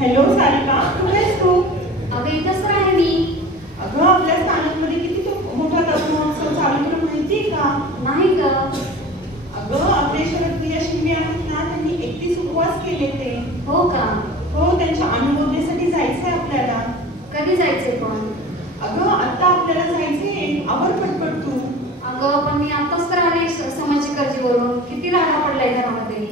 Hello Sarika, कुठे आहेस तू? अगं इथंच आहे मी. अगं आपल्या स्थानकमध्ये किती मोठा तरुण महोत्सव चालू, तुला माहिती का? नाही ग. अगं आपले शरदप्रिया शिंदे आहेत ना, त्यांनी 31 उपवास केले ते. हो का? हो, त्यांच्या अनुमोदनेसाठी जायचंय आपल्याला. कधी जायचंय पण? अगं आता आपल्याला जायचंय, आवर पटपट तू. अगं पण मी आताच तर आले समाज कर्जीवरून. किती राडा पडलाय घरामध्ये.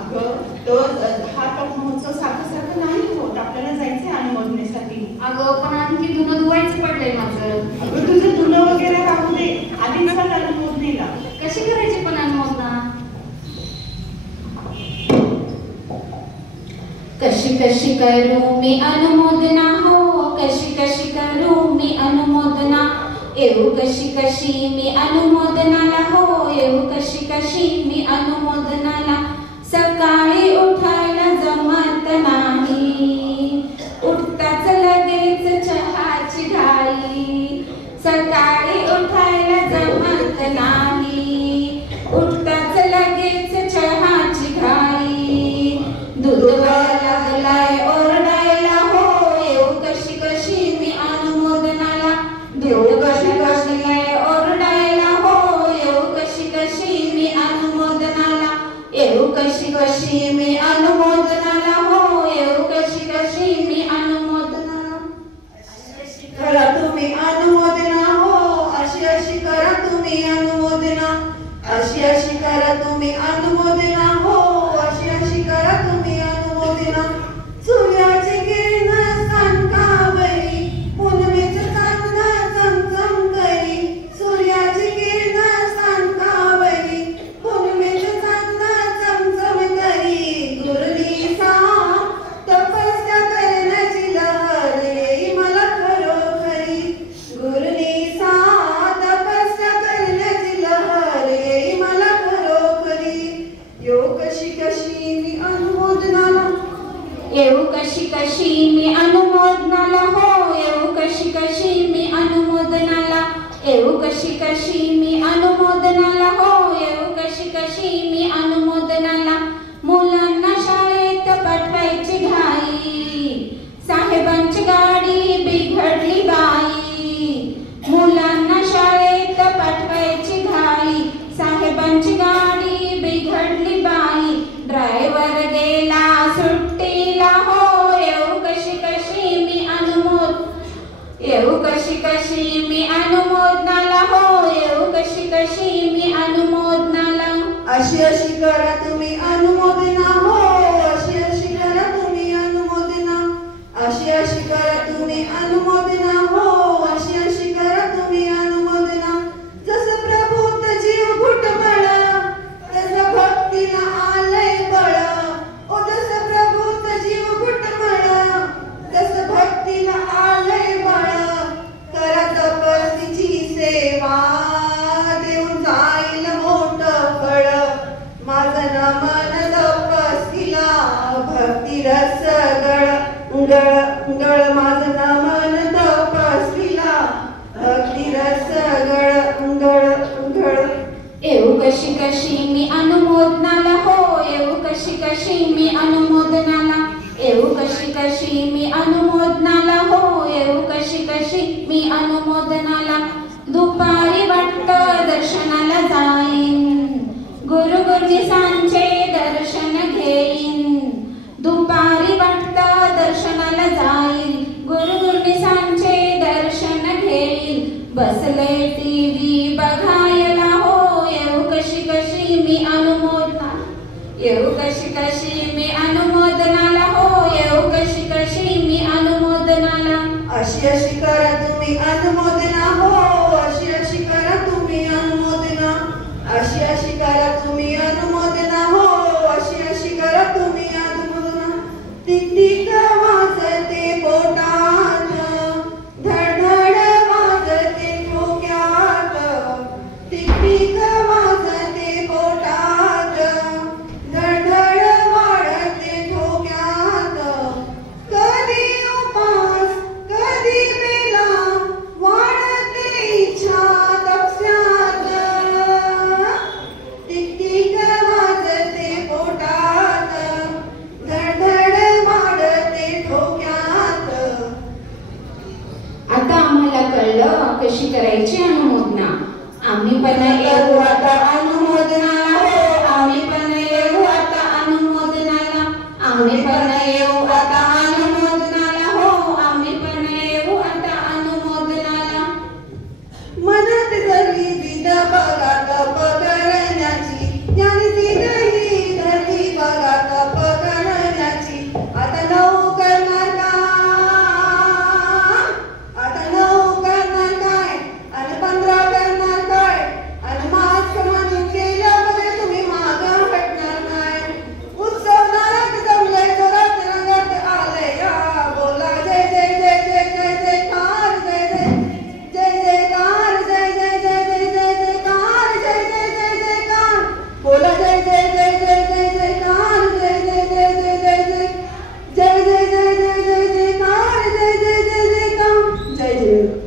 अगं तर हा तप महोत्सव सारखं नाही होत, आपल्याला जायचंय अनुमोदनेसाठी. अगं पण आणखी धुणं धुवायचं पडलंय माझं. अगं तुझं धुणं वगैरे राहू दे, आधी चल अनुमोदनेला. कशी करायची पण अनुमोदना? कशी कशी करू मी अनुमोदना हो, कशी कशी करू मी अनुमोदना, येऊ कशी कशी मी अनुमोदनाला हो, येऊ कशी कशी मी अनुमोदनाला. सकाळी उठायला जमत नाही, उठताच लगेच चहाची घाई. सकाळी उठायला जमत नाही, उठताच लगेच चहाची घाई. दूध लागलाय ओरडायला हो, येऊ कशी कशी मी अनुमोदनाला. दूध लागलाय ओरडायला हो, येऊ कशी कशी मी अनुमोदनाला. येऊ कशी कशी मी अनुमोदनाला हो, येऊ कशी कशी मी अनुमोदनाला. करा तुम्ही अनुमोदना हो, अशी अशी करा तुम्ही अनुमोदना, अशी अशी करा तुम्ही अनुमोदना हो, अशी अशी करा तुम्ही अनुमोदना. सूर्याची किरण सांकावरी, पुनमेचं चांदणं चमचम करी. सूर्याची किरण सांकावरी, पुनमेचं चांदणं चमचम करी. गुरुनीसा तपस्या करण्याची लहर येई मला खरोखरी. गुरुनीसा तपस्या करण्याची लहर येई मला खरोखरी. येऊ कशी कशी मी अनुमोदनाला. येऊ कशी कशी मी अनुमोदनाला हो, येऊ कशी कशी मी अनुमोदनाला. येऊ कशी कशी मी अनुमोदनाला हो, येऊ कशी कशी मी अनुमोदनाला. मुलांना शाळेत पाठवायची घाई, साहेबांची गाडी बिघडली बाई. मुलांना शाळेत पाठवायची घाई, साहेबांची गाडी बिघडली बाई. ड्रायव्हर गेला सुट्टीला हो, येऊ कशी कशी मी येऊ कशी कशी मी अनुमोदनाला हो, येऊ कशी कशी मी अनुमोदनाला. अशी अशी करा तुम्ही अनुमोदना हो, अशी अशी करा तुम्ही अनुमोदना, अशी अशी करा तुम्ही अनुमोदना हो, अशी अशी करा तुम्ही अनुमोदना. जसं प्रभूत जीव घुटमळ, तसं भक्तीला आलंय बळ. ओ जसं प्रभूत जीव घुटमळ, तसं भक्तीला आलंय बळ. करा तपस्तीची सेवा, देऊन जाईल मोठं फळ. माझं नमन तपस्तीला, भक्ती रस गळ गळ गळ. माझं नमन तपस्तीला, भक्ती रस गळ गळ गळ. येऊ कशी कशी मी अनुमोदनाला हो, येऊ कशी कशी मी अनुमोदनाला. येऊ कशी कशी मी अनुमोदनाला हो, येऊ कशी कशी मी अनुमोदनाला. दुपारी वाटतं दर्शनाला जाईन, गुरु गुरुजीसांचे दर्शन घेईन. दुपारी वाटतं दर्शनाला जाईन, गुरु गुरुजीसांचे दर्शन घेईन. बसले टीव्ही बघायला हो, येऊ कशी कशी मी अनुमोदनाला. येऊ कशी कशी मी अनुमोदनाला हो, येऊ कशी कशी मी अनुमोदनाला. अशी अशी करा तुम्ही अनुमोदना हो, अशी अशी करा तुम्ही अनुमोदना, अशी अशी करा तुम्ही अनुमोदना हो, अशी अशी करा तुम्ही अनुमोदना. तिक वाजते पोटात, धडधड वाजते डोक्यात, करायची अनुमोदना. आम्ही पण येऊ आता अनुमोदनाला हो, आम्ही पण येऊ आता अनुमोदनाला, आम्ही पण येऊ आता अनुमोदनाला हो, आम्ही पण येऊ आता अनुमोदनाला. मनात धरली विध बघा तप करण्याची, ज्ञानी सिद्धही धरली बघा तप करण्याची. आता 9 करणार काय, आता 9 करणार काय आणि 15 करणार काय, आणि मास्क म्हणून केल्यामध्ये तुम्ही मागं हटणार नाही. उत्सव नारद जमले जोरात रंगात आले या, बोला जय जय जय जय जय जयकार, जय जय जय जयकार, जय जय जय जय जय जयकार, जय जय जय जयकार, बोला जय जय जय जय जय जयकार, जय जय जय जय जय जय जय जय जय जय जय जयकार, जय जय जय जयकार, जय जय.